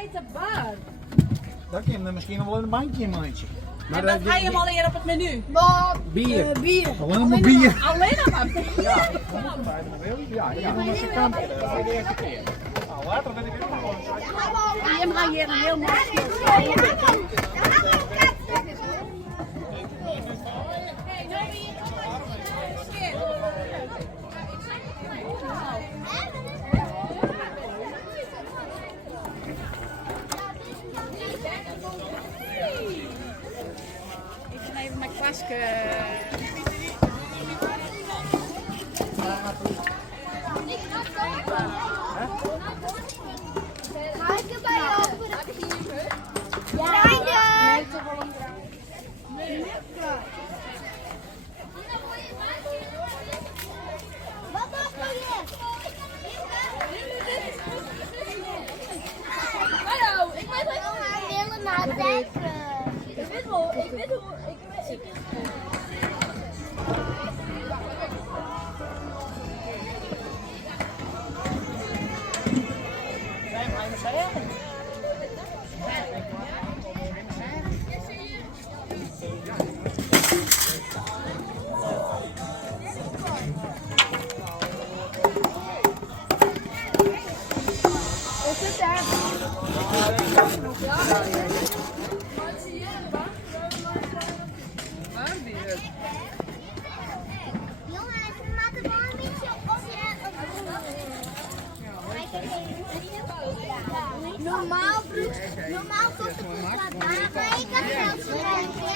heet de bar. Dat kan er misschien nog wel een bankje in mandje. Maar wat ga je hem alleen op het menu? Bier. Bier. Alleen maar bier. Alleen nog maar bier. Ja, ja. Dan is de kant. Dat is de eerste keer. Nou, later ben ik ook nog wel een zaakje. Je mag hier een heel mooi ik ga even mijn kwastje. Hallo, ik weet wel haar willen nadenken. Ik weet wel, ik weet hoe, normaal kost het maar ik had geld